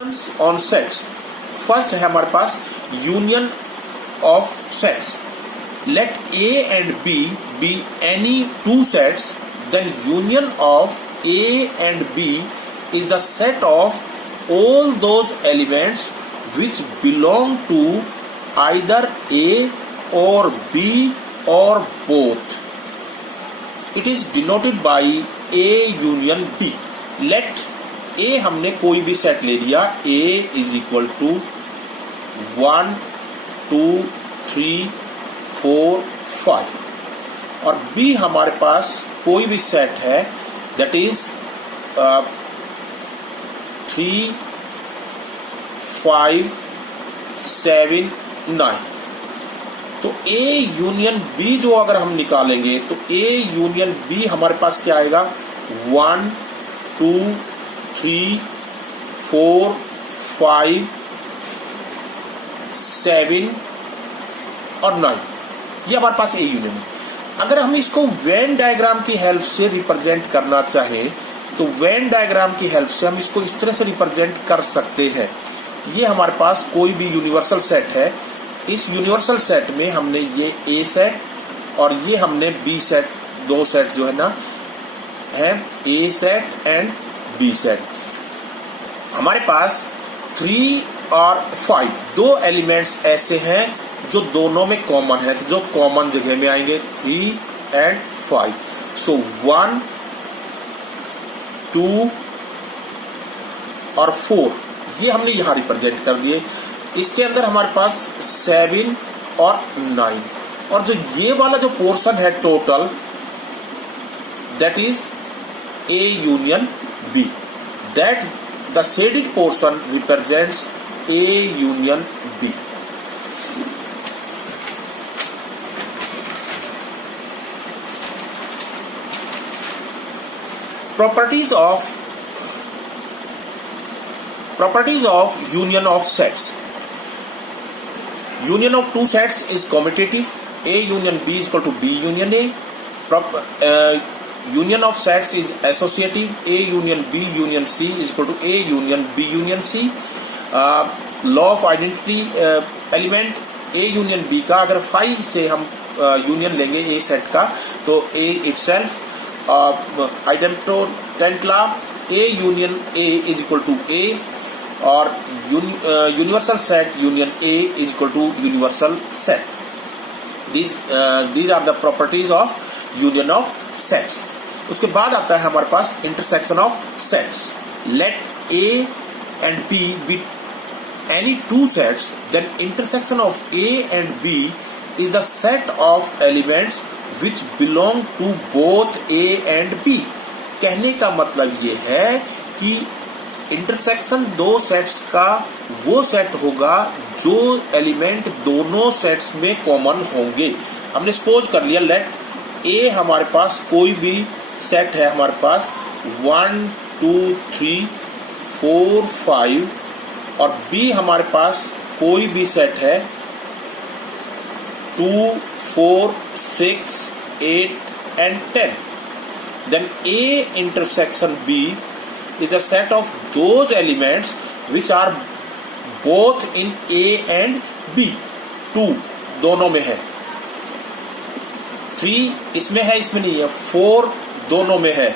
On sets. First है हमारे पास union of sets. Let A and B any two sets, then union of A and B is the set of all those elements which belong to either A or B or both. It is denoted by A union B. Let A हमने कोई भी set ले लिया, A is equal to 1, 2, 3, 4, 5 और B हमारे पास कोई भी set है that is 3, 5, 7, 9। तो A यूनियन B जो अगर हम निकालेंगे तो A यूनियन B हमारे पास क्या आएगा 1, 2, 3, 4, 5, 7 और 9। ये हमारे पास A यूनियन है। अगर हम इसको वेन डायग्राम की हेल्प से रिप्रेजेंट करना चाहें तो वेन डायग्राम की हेल्प से हम इसको इस तरह से रिप्रेजेंट कर सकते हैं। ये हमारे पास कोई भी यूनिवर्सल सेट है। इस यूनिवर्सल सेट में हमने ये ए सेट और ये हमने बी सेट, दो सेट जो है ना है ए सेट एंड बी सेट। हमारे पास 3 और 5 दो एलिमेंट्स ऐसे हैं जो दोनों में कॉमन है, जो कॉमन जगह में आएंगे 3 एंड 5। सो 1, 2 और 4 ये हमने यहां रिप्रेजेंट कर दिए। इसके अंदर हमारे पास 7 और 9 और जो ये वाला जो पोर्शन है total that is A union B, that the shaded portion represents A union B. Properties of union of sets. Union of two sets is commutative. A union B is equal to B union A. Union of sets is associative. A union B union C is equal to A union B union C. Law of identity element A union B का अगर phi से हम union लेंगे A set का तो A itself identity law A union A is equal to A और universal set union A is equal to universal set. these are the properties of union of sets। उसके बाद आता है हमारे पास intersection of sets। let A and B be any two sets, then intersection of A and B is the set of elements which belong to both A and B। कहने का मतलब ये है कि इंटरसेक्शन दो सेट्स का वो set होगा जो एलिमेंट दोनों सेट्स में कॉमन होंगे। हमने सपोज कर लिया लेट ए हमारे पास कोई भी सेट है, हमारे पास 1, 2, 3, 4, 5 और बी हमारे पास कोई भी सेट है 2, 4, 6, 8 and 10। then A intersection B is the set of those elements which are both in A and B। 2 दोनों में है, 3 इसमें है इसमें नहीं है, 4 दोनों में है।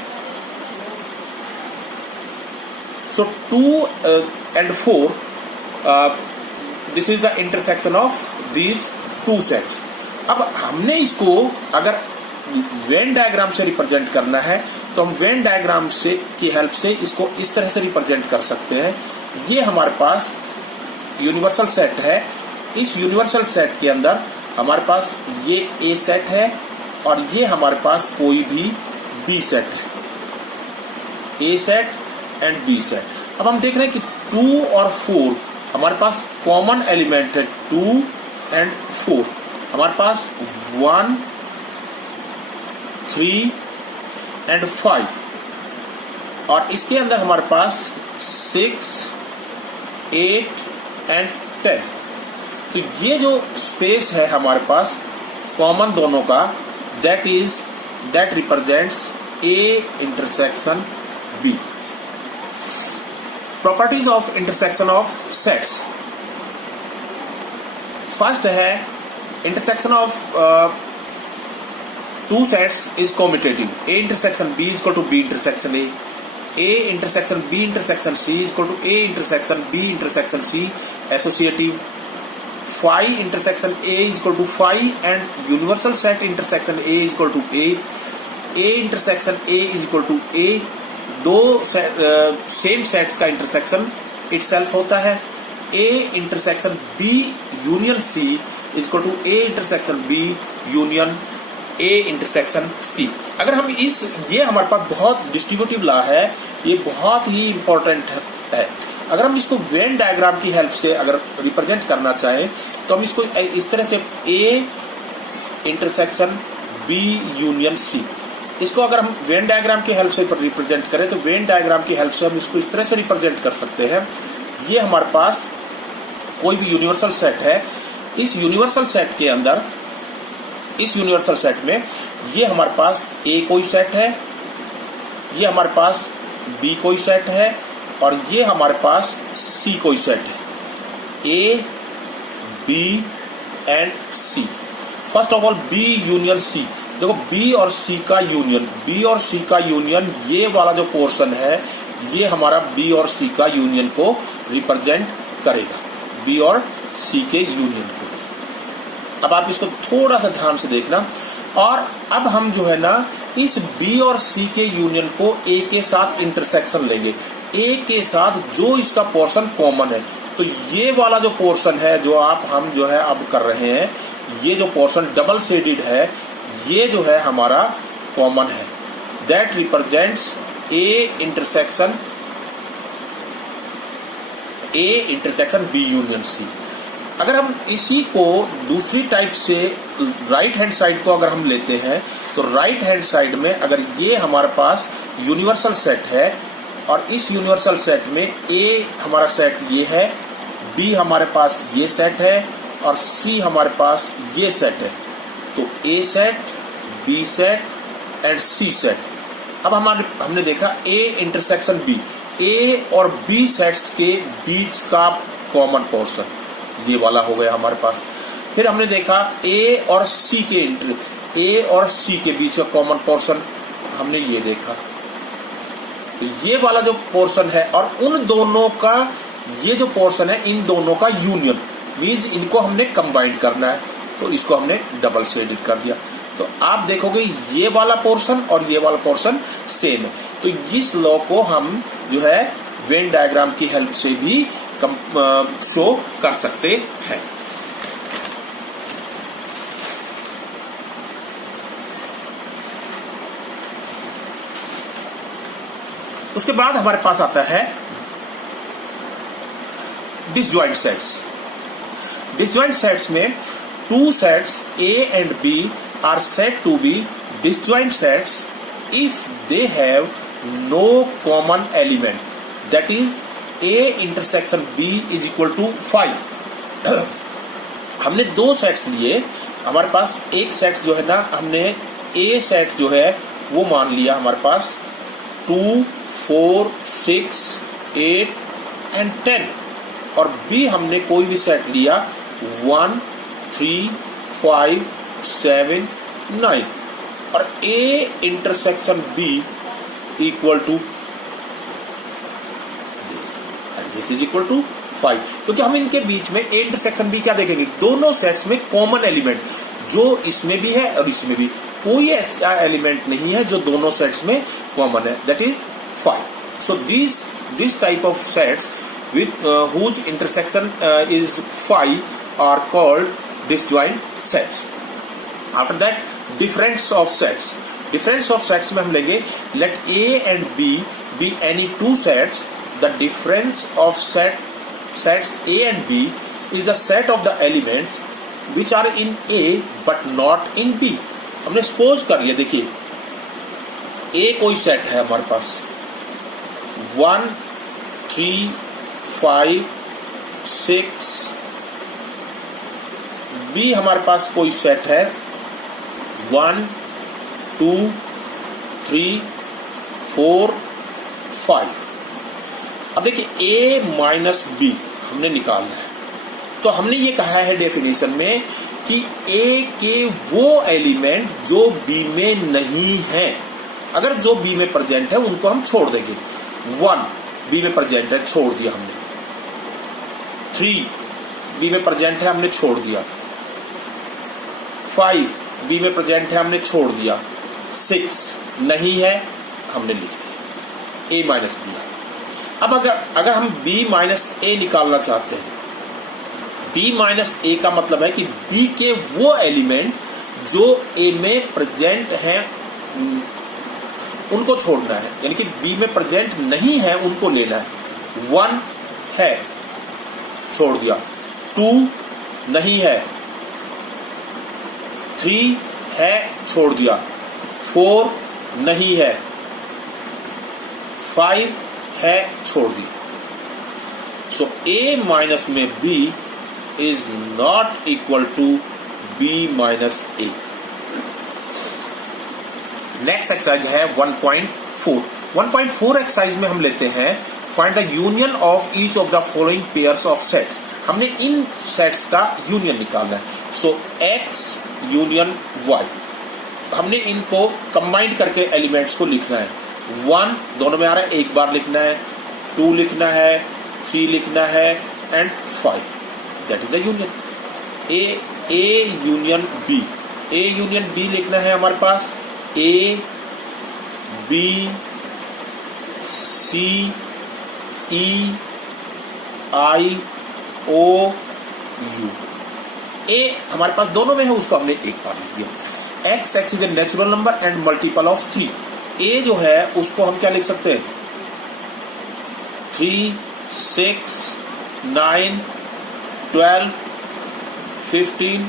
so 2 and 4 this is the intersection of these two sets। अब हमने इसको अगर वेन डायग्राम से रिप्रेजेंट करना है तो हम वेन डायग्राम से की हेल्प से इसको इस तरह से रिप्रेजेंट कर सकते हैं। ये हमारे पास यूनिवर्सल सेट है। इस यूनिवर्सल सेट के अंदर हमारे पास ये ए सेट है और ये हमारे पास कोई भी बी सेट है, ए सेट एंड बी सेट। अब हम देख रहे हैं कि 2 और 4 हमारे पास कॉमन एलिमेंट है, 2 एंड 4। हमारे पास 1, 3 एंड 5 और इसके अंदर हमारे पास 6, 8 एंड 10। तो ये जो स्पेस है हमारे पास कॉमन दोनों का that represents A intersection B। Properties of intersection of sets. First है intersection of two sets is commutative. A intersection B is equal to B intersection A intersection B intersection C is equal to A intersection B intersection C associative. Phi intersection A is equal to phi and universal set intersection A is equal to A intersection A is equal to A. दो same sets का intersection itself होता है। A intersection B union C is equal to A intersection B union A intersection C. अगर हम ये हमारे पास बहुत distributive law है, ये बहुत ही इंपॉर्टेंट है। अगर हम इसको वेन डायग्राम की हेल्प से अगर रिप्रेजेंट करना चाहें तो हम इसको इस तरह से A intersection B union C, इसको अगर हम वेन डायग्राम की हेल्प से रिप्रेजेंट करें तो वेन डायग्राम की हेल्प से हम इसको इस तरह से रिप्रेजेंट कर सकते हैं। ये हमारे पास कोई भी यूनिवर्सल सेट है। इस यूनिवर्सल सेट के अंदर, इस यूनिवर्सल सेट में ये हमारे पास ए कोई सेट है, ये हमारे पास बी कोई सेट है और ये हमारे पास सी कोई सेट है। A B and C. First of all B union C. देखो बी और सी का यूनियन, बी और सी का यूनियन, ये वाला जो पोर्शन है ये हमारा बी और सी का यूनियन को रिप्रेजेंट करेगा, बी और सी के यूनियन को। अब आप इसको थोड़ा सा ध्यान से देखना। और अब हम जो है ना इस बी और सी के यूनियन को ए के साथ इंटरसेक्शन लेंगे, ए के साथ जो इसका पोर्शन कॉमन है। तो ये वाला जो पोर्शन है जो हम जो है अब कर रहे हैं, ये जो पोर्शन डबल शेडेड है, ये जो है हमारा कॉमन है। That represents A intersection B union C. अगर हम इसी को दूसरी टाइप से राइट हैंड साइड को अगर हम लेते हैं तो राइट हैंड साइड में अगर ये हमारे पास यूनिवर्सल सेट है और इस यूनिवर्सल सेट में ए हमारा सेट ये है, बी हमारे पास ये सेट है और सी हमारे पास ये सेट है, तो A set, B set and C set. अब हमने देखा ए इंटरसेक्शन बी, ए और बी सेट्स के बीच का कॉमन पोर्शन ये वाला हो गया हमारे पास। फिर हमने देखा ए और सी के बीच का कॉमन पोर्शन हमने ये देखा, तो ये वाला जो पोर्शन है और उन दोनों का ये जो पोर्शन है, इन दोनों का यूनियन मींस इनको हमने कंबाइंड करना है, तो इसको हमने डबल शेडेड कर दिया। तो आप देखोगे ये वाला पोर्शन और ये वाला पोर्शन सेम है। तो इस लॉ को हम जो है वेन डायग्राम की हेल्प से भी शो कर सकते हैं। उसके बाद हमारे पास आता है डिसजॉइंट सेट्स। डिसजॉइंट सेट्स में two sets A and B are said to be disjoint sets if they have no common element, that is A intersection B is equal to 5। हमने दो सेट्स लिए, हमारे पास एक सेट जो है ना, हमने A सेट जो है वो मान लिया हमारे पास 2, 4, 6, 8 एंड 10 और B हमने कोई भी सेट लिया 1, 3, 5, 7, 9 और A intersection B equal to this and this is equal to 5, क्योंकि हम इनके बीच में A इंटरसेक्शन B क्या देखेंगे, दोनों सेट्स में कॉमन एलिमेंट जो इसमें भी है और इसमें भी, कोई ऐसा एलिमेंट नहीं है जो दोनों सेट्स में कॉमन है, that is 5। So this type of sets with whose intersection is 5 are called disjoint sets. After that, difference of sets. Difference of sets में हम लेंगे let A and B be any two sets. The difference of sets A and B is the set of the elements which are in A but not in B. हमने suppose कर लिया, देखिए A कोई set है हमारे पास 1, 3, 5, 6, B हमारे पास कोई set है 1, 2, 3, 4, 5। अब देखिए a माइनस बी हमने निकालना है, तो हमने ये कहा है डेफिनेशन में कि a के वो एलिमेंट जो b में नहीं है, अगर जो b में प्रेजेंट है उनको हम छोड़ देंगे। 1 b में प्रेजेंट है, छोड़ दिया हमने। 3 b में प्रेजेंट है, हमने छोड़ दिया। 5 b में प्रेजेंट है, हमने छोड़ दिया। 6 नहीं है, हमने लिख दिया। a minus B. अब अगर हम b माइनस ए निकालना चाहते हैं, b माइनस ए का मतलब है कि b के वो एलिमेंट जो a में प्रेजेंट हैं उनको छोड़ना है, यानी कि b में प्रेजेंट नहीं है उनको लेना है। 1 है, छोड़ दिया। 2 नहीं है। 3 है, छोड़ दिया। 4 नहीं है। 5 है, छोड़ दिया। सो a माइनस में b is not equal to b minus A. Next exercise है 1.4। 1.4 एक्सरसाइज में हम लेते हैं find the union of each of the following pairs of sets. हमने इन सेट्स का यूनियन निकालना है। सो x यूनियन y, हमने इनको कंबाइंड करके एलिमेंट्स को लिखना है। 1 दोनों में आ रहा है, एक बार लिखना है। 2 लिखना है, 3 लिखना है and 5। That is the union. A union B, A union B लिखना है हमारे पास। ए B C E I O you. ए हमारे पास दोनों में है, उसको हमने एक बार लिख दिया। X is a natural number and multiple of 3। ए जो है उसको हम क्या लिख सकते हैं? 3, 6, 9, 12, 15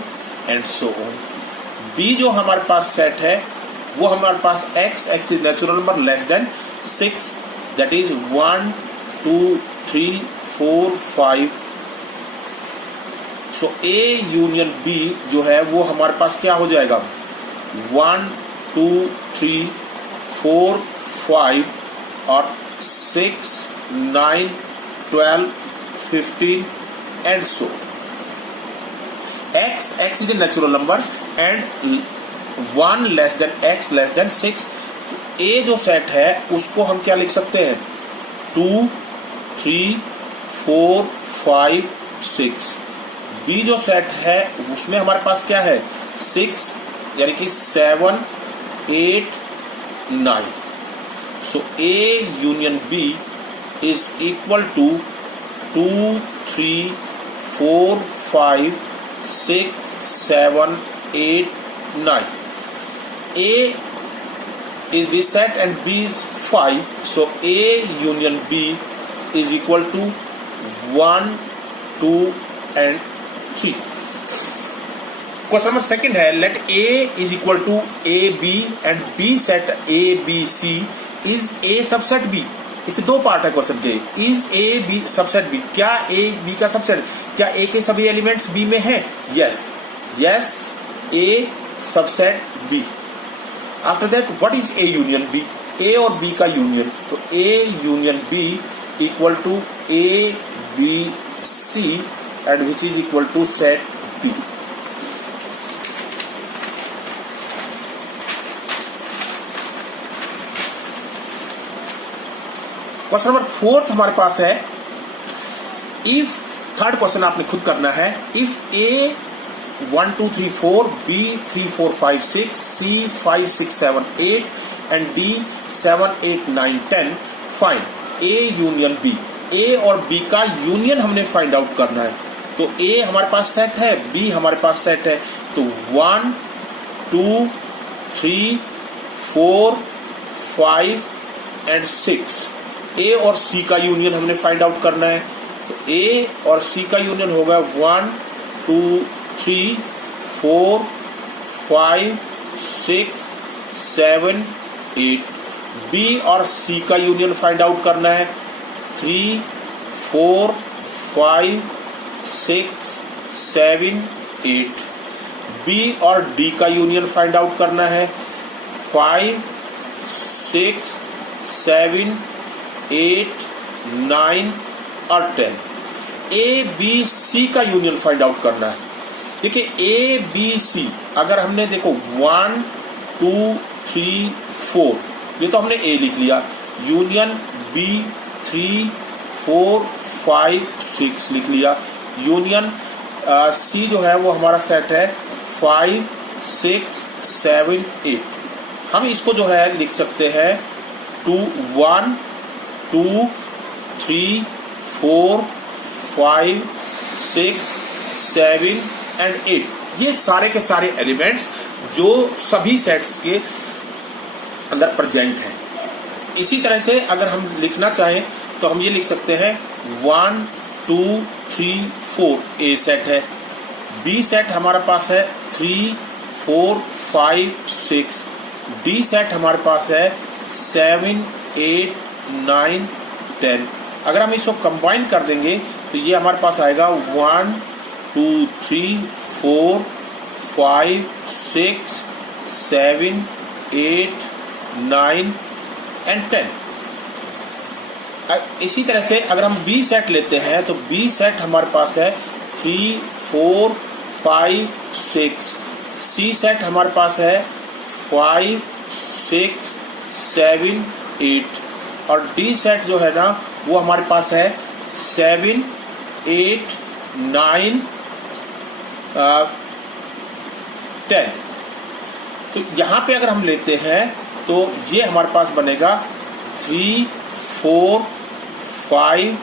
एंड सो ऑन। बी जो हमारे पास सेट है वो हमारे पास X is natural number less than 6, that is 1, 2, 3, 4, 5। So A union B जो है वो हमारे पास क्या हो जाएगा? 1, 2, 3, 4, 5 और 6, 9, 12, 15 and so x is a natural number and 1 less than x less than 6। a जो सेट है उसको हम क्या लिख सकते हैं? 2, 3, 4, 5, 6। b जो सेट है उसमें हमारे पास क्या है? 6 यानी कि 7, 8, 9। So A union B is equal to 2, 3, 4, 5, 6, 7, 8, 9. A is this set and B is 5. So A union B is equal to 1, 2 and 3. Question number second है let A is equal to A B and B set A B C is A subset B. इसके दो part है क्वेश्चन के। Is A B subset B, क्या A B का subset? क्या ए के सभी एलिमेंट्स बी में हैं? Yes, A subset B. After that what is A union B? A और बी का यूनियन, तो A union B equal to A B C and which is equal to set B. Question number 4 हमारे पास है if, third question आपने खुद करना है। If A 1, 2, 3, 4, B 3, 4, 5, 6, C 5, 6, 7, 8 and D 7, 8, 9, 10 find A union B. A और B का union हमने find out करना है। तो ए हमारे पास सेट है, बी हमारे पास सेट है, तो 1, 2, 3, 4, 5 एंड 6। ए और सी का यूनियन हमने फाइंड आउट करना है। तो ए और सी का यूनियन होगा 1, 2, 3, 4, 5, 6, 7, 8। बी और सी का यूनियन फाइंड आउट करना है 3, 4, 5, 6, 7, 8। बी और डी का यूनियन फाइंड आउट करना है 5, 6, 7, 8, 9 और 10। ए बी सी का यूनियन फाइंड आउट करना है। देखिए ए बी सी, अगर हमने देखो 1 2 3 4, ये तो हमने ए लिख लिया, यूनियन बी 3 4 5 6 लिख लिया, यूनियन सी जो है वो हमारा सेट है 5 6 7 8। हम इसको जो है लिख सकते हैं 1 2 3 4 5 6 7 एंड 8। ये सारे के सारे एलिमेंट्स जो सभी सेट्स के अंदर प्रेजेंट हैं। इसी तरह से अगर हम लिखना चाहें तो हम ये लिख सकते हैं 1 2 3 4 ए सेट है, बी सेट हमारे पास है 3 4 5 6, डी सेट हमारे पास है 7 8 9 10। अगर हम इसको कंबाइन कर देंगे तो ये हमारे पास आएगा 1 2 3 4 5 6 7 8 9 एंड 10। इसी तरह से अगर हम बी सेट लेते हैं तो बी सेट हमारे पास है 3 4 5 6, सी सेट हमारे पास है 5 6 7 8 और डी सेट जो है ना वो हमारे पास है 7 8 9 10। तो यहां पे अगर हम लेते हैं तो ये हमारे पास बनेगा 3 4 5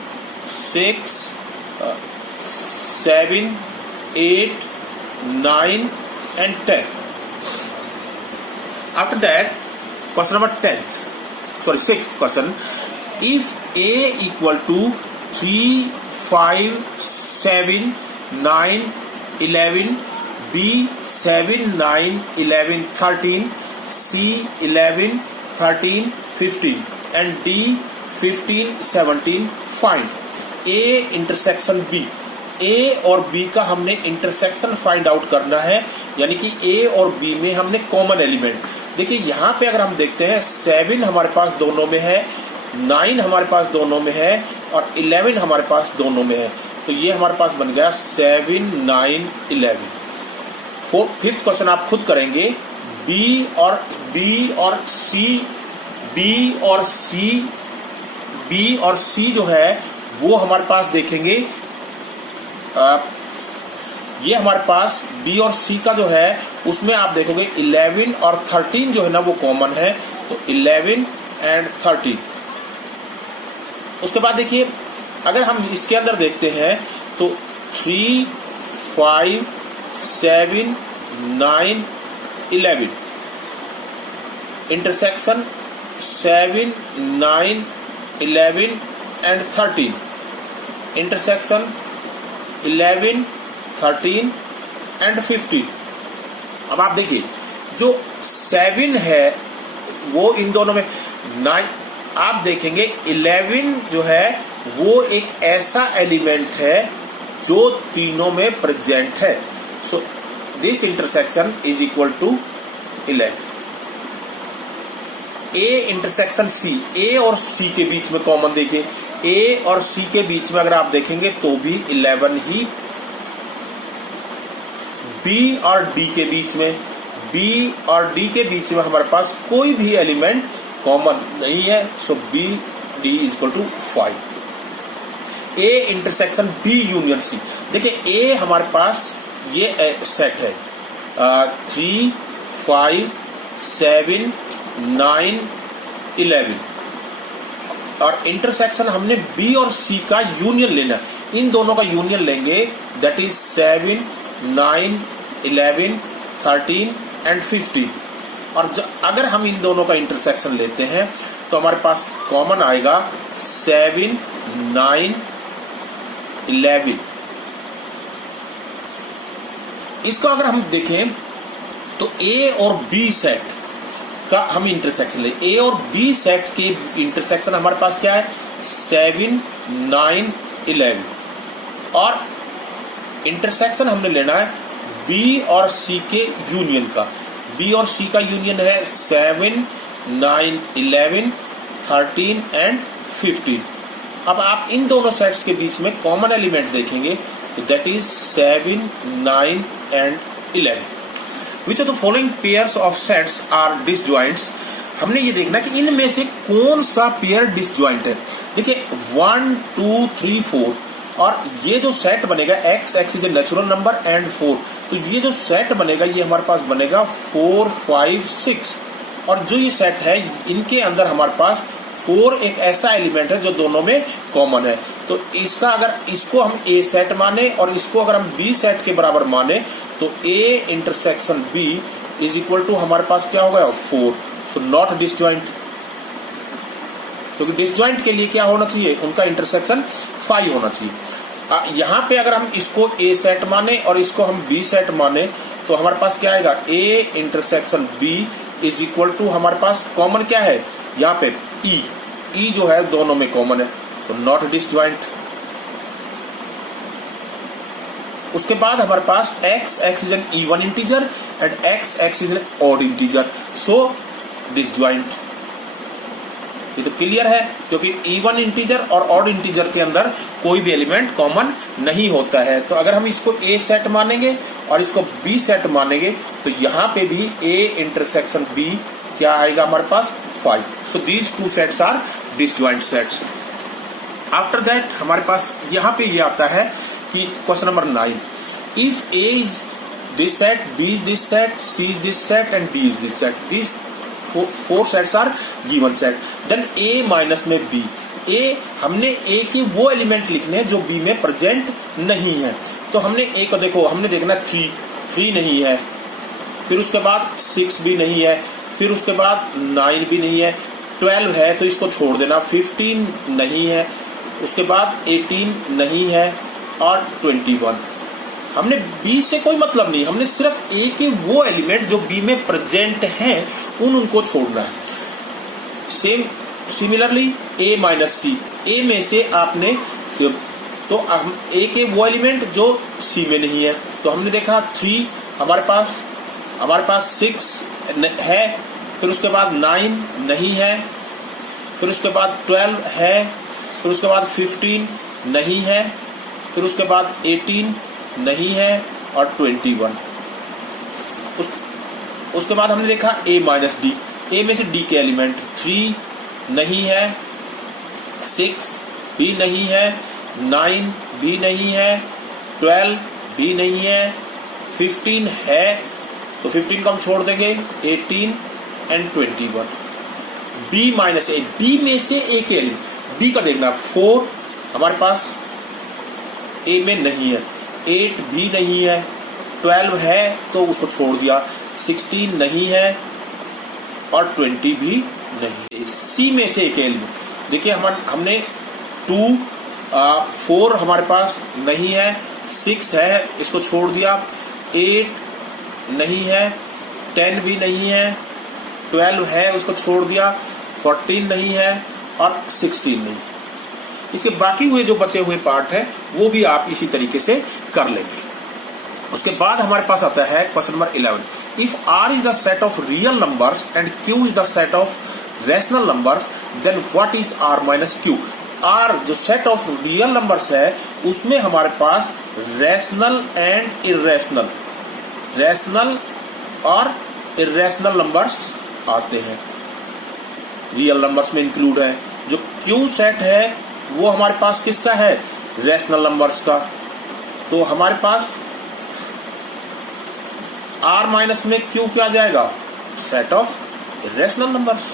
6 7 8 9 and 10. After that, question number 10th, sorry 6th question. If A equal to 3 5 7 9 11, B 7 9 11 13, C 11 13 15 and D 15 17, find A intersection B. A और B का हमने इंटरसेक्शन फाइंड आउट करना है, यानी कि A और B में हमने कॉमन एलिमेंट। देखिए यहाँ पे अगर हम देखते हैं 7 हमारे पास दोनों में है, 9 हमारे पास दोनों में है और 11 हमारे पास दोनों में है। तो ये हमारे पास बन गया 7 9 11। फिफ्थ क्वेश्चन आप खुद करेंगे। B और C जो है वो हमारे पास देखेंगे, ये हमारे पास B और C का जो है उसमें आप देखोगे 11 और 13 जो है ना वो कॉमन है, तो 11 एंड 13। उसके बाद देखिए अगर हम इसके अंदर देखते हैं तो 3 5 7 9 11 इंटरसेक्शन 7 9 11 एंड 13 इंटरसेक्शन 11 13 एंड 15। अब आप देखिए जो 7 है वो इन दोनों में 9, आप देखेंगे 11 जो है वो एक ऐसा एलिमेंट है जो तीनों में प्रेजेंट है। So this intersection is equal to 11। A intersection C, A और सी के बीच में कॉमन देखिए, ए और सी के बीच में अगर आप देखेंगे तो भी 11 ही। बी और डी के बीच में, बी और डी के बीच में हमारे पास कोई भी एलिमेंट कॉमन नहीं है, so B D is equal to 5। A intersection B union C, देखिए ए हमारे पास ये सेट है 3 5 7 9 11 और इंटरसेक्शन हमने बी और सी का यूनियन लेना, इन दोनों का यूनियन लेंगे, दैट इज 7 9 11 13 एंड 15। और अगर हम इन दोनों का इंटरसेक्शन लेते हैं तो हमारे पास कॉमन आएगा 7 9 11। इसको अगर हम देखें तो ए और बी सेट का हम इंटरसेक्शन ले, ए और बी सेट के इंटरसेक्शन हमारे पास क्या है 7 9 11 और इंटरसेक्शन हमने लेना है बी और सी के यूनियन का। बी और सी का यूनियन है 7 9 11 13 एंड 15। अब आप इन दोनों सेट्स के बीच में कॉमन एलिमेंट देखेंगे तो that is 7, 9 and 11. Which of the following pairs of sets are disjoints. हमने ये देखना कि इनमें से कौन सा पेयर डिसजॉइंट है. देखिए 1, 2, 3, 4 और ये जो सेट बनेगा x is a natural number and 4, तो ये जो सेट बनेगा ये हमारे पास बनेगा 4, 5, 6 और जो ये सेट है इनके अंदर हमारे पास 4 एक ऐसा एलिमेंट है जो दोनों में कॉमन है. तो इसका अगर इसको हम A सेट माने और इसको अगर हम B सेट के बराबर माने तो A intersection B is equal to हमारे पास क्या होगा 4. सो नॉट डिसजॉइंट, क्योंकि डिसजॉइंट के लिए क्या होना चाहिए उनका इंटरसेक्शन 5 होना चाहिए. यहाँ पे अगर हम इसको A सेट माने और इसको हम B सेट माने तो हमारे पास क्या आएगा A intersection B is equal to हमारे पास कॉमन क्या है यहाँ पे E जो है दोनों में कॉमन है तो नॉट डिसजॉइंट. उसके बाद हमारे पास x is an even integer and x is an odd integer, so disjoint. ये तो क्लियर है क्योंकि इवन इंटीजर और ऑड इंटीजर के अंदर कोई भी एलिमेंट कॉमन नहीं होता है. तो अगर हम इसको A सेट मानेंगे और इसको B सेट मानेंगे तो यहाँ पे भी A इंटरसेक्शन B क्या आएगा हमारे पास 5. So these two sets are disjoint sets. After that हमारे पास यहाँ पे ये आता है कि question number 9, if A is this set, B is this set, C is this set and D is this set, these 4 sets are given set, then A minus में B. A हमने A के वो element लिखने हैं जो B में present नहीं है. तो हमने A को देखो हमने देखना 3 नहीं है, फिर उसके बाद 6 भी नहीं है, फिर उसके बाद 9 भी नहीं है, 12 है तो इसको छोड़ देना, 15 नहीं है, उसके बाद 18 नहीं है और 21. हमने B से कोई मतलब नहीं, हमने सिर्फ A के वो एलिमेंट जो B में प्रेजेंट हैं उनको छोड़ना है. Similarly A minus C, A में से आपने तो A के वो एलिमेंट जो C में नहीं है तो हमने देखा 3 हमारे पास 6 है, फिर उसके बाद 9 नहीं है, फिर उसके बाद 12 है, फिर उसके बाद 15 नहीं है, फिर उसके बाद 18 नहीं है और 21. उसके बाद हमने देखा A माइनस D, A में से D के एलिमेंट 3 नहीं है, 6 भी नहीं है, 9 भी नहीं है, 12 भी नहीं है, 15 है तो 15 को हम छोड़ देंगे, 18 and 21. B minus A, B में से A के एलिमेंट B का देखना 4 हमारे पास A में नहीं है, 8 भी नहीं है, 12 है तो उसको छोड़ दिया, 16 नहीं है और 20 भी नहीं. C में से एक एलिमेंट देखिए हमने 2 4 हमारे पास नहीं है, 6 है इसको छोड़ दिया, 8 नहीं है, 10 भी नहीं है, 12 है उसको छोड़ दिया, 14 नहीं है और 16 नहीं. इसके बाकी हुए जो बचे हुए पार्ट है वो भी आप इसी तरीके से कर लेंगे. उसके बाद हमारे पास आता है question number 11, if R is the set of real numbers and Q is the set of rational numbers then what is R minus Q. R जो सेट ऑफ रियल नंबर्स है उसमें हमारे पास रैशनल एंड इर्रेशनल, रैशनल और irrational numbers आते हैं, real numbers में include है. जो Q सेट है वो हमारे पास किसका है रैशनल नंबर्स का. तो हमारे पास R माइनस में Q क्या आ जाएगा set of irrational numbers.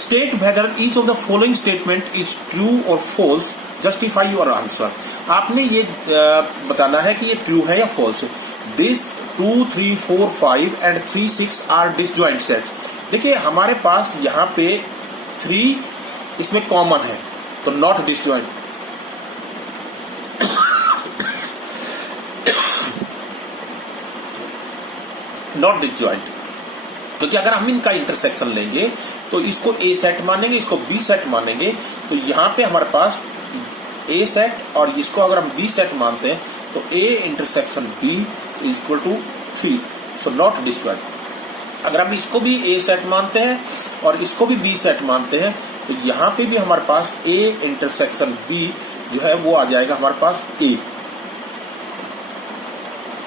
State whether each of the following statement is true और फॉल्स, जस्टिफाई योर आंसर. आपने ये बताना है कि ये ट्रू है या फॉल्स है. This 2, 3, 4, 5 and 3, 6 are disjoint sets. देखिए हमारे पास यहाँ पे 3 इसमें कॉमन है तो नॉट डिसजॉइंट. नॉट डिसजॉइंट क्योंकि अगर हम इनका इंटरसेक्शन लेंगे तो इसको A सेट मानेंगे, इसको B सेट मानेंगे, तो यहाँ पे हमारे पास A सेट और इसको अगर हम B सेट मानते हैं तो A intersection B is equal to 3, so not disjoint. अगर हम इसको भी A सेट मानते हैं और इसको भी बी सेट मानते हैं, तो यहाँ पे भी हमारे पास ए इंटरसेक्शन बी जो है वो आ जाएगा हमारे पास ए,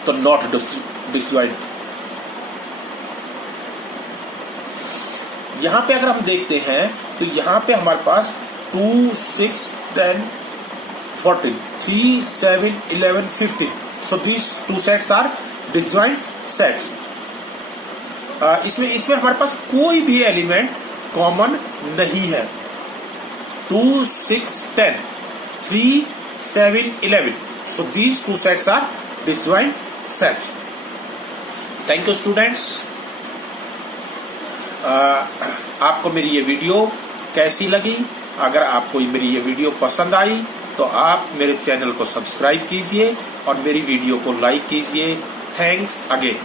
तो नॉट डिसजॉइंट। यहां पे अगर हम देखते हैं तो यहां पे हमारे पास 2, 6, 10, 14, 3, 7, 11, 15, so these two sets are disjoint sets। इसमें हमारे पास कोई भी एलिमेंट कॉमन नहीं है। 2, 6, 10, 3, 7, 11, so these two sets are disjoint sets। Thank you students. आपको मेरी ये वीडियो कैसी लगी? अगर आपको मेरी ये वीडियो पसंद आई तो आप मेरे चैनल को सब्सक्राइब कीजिए और मेरी वीडियो को लाइक कीजिए। Thanks again.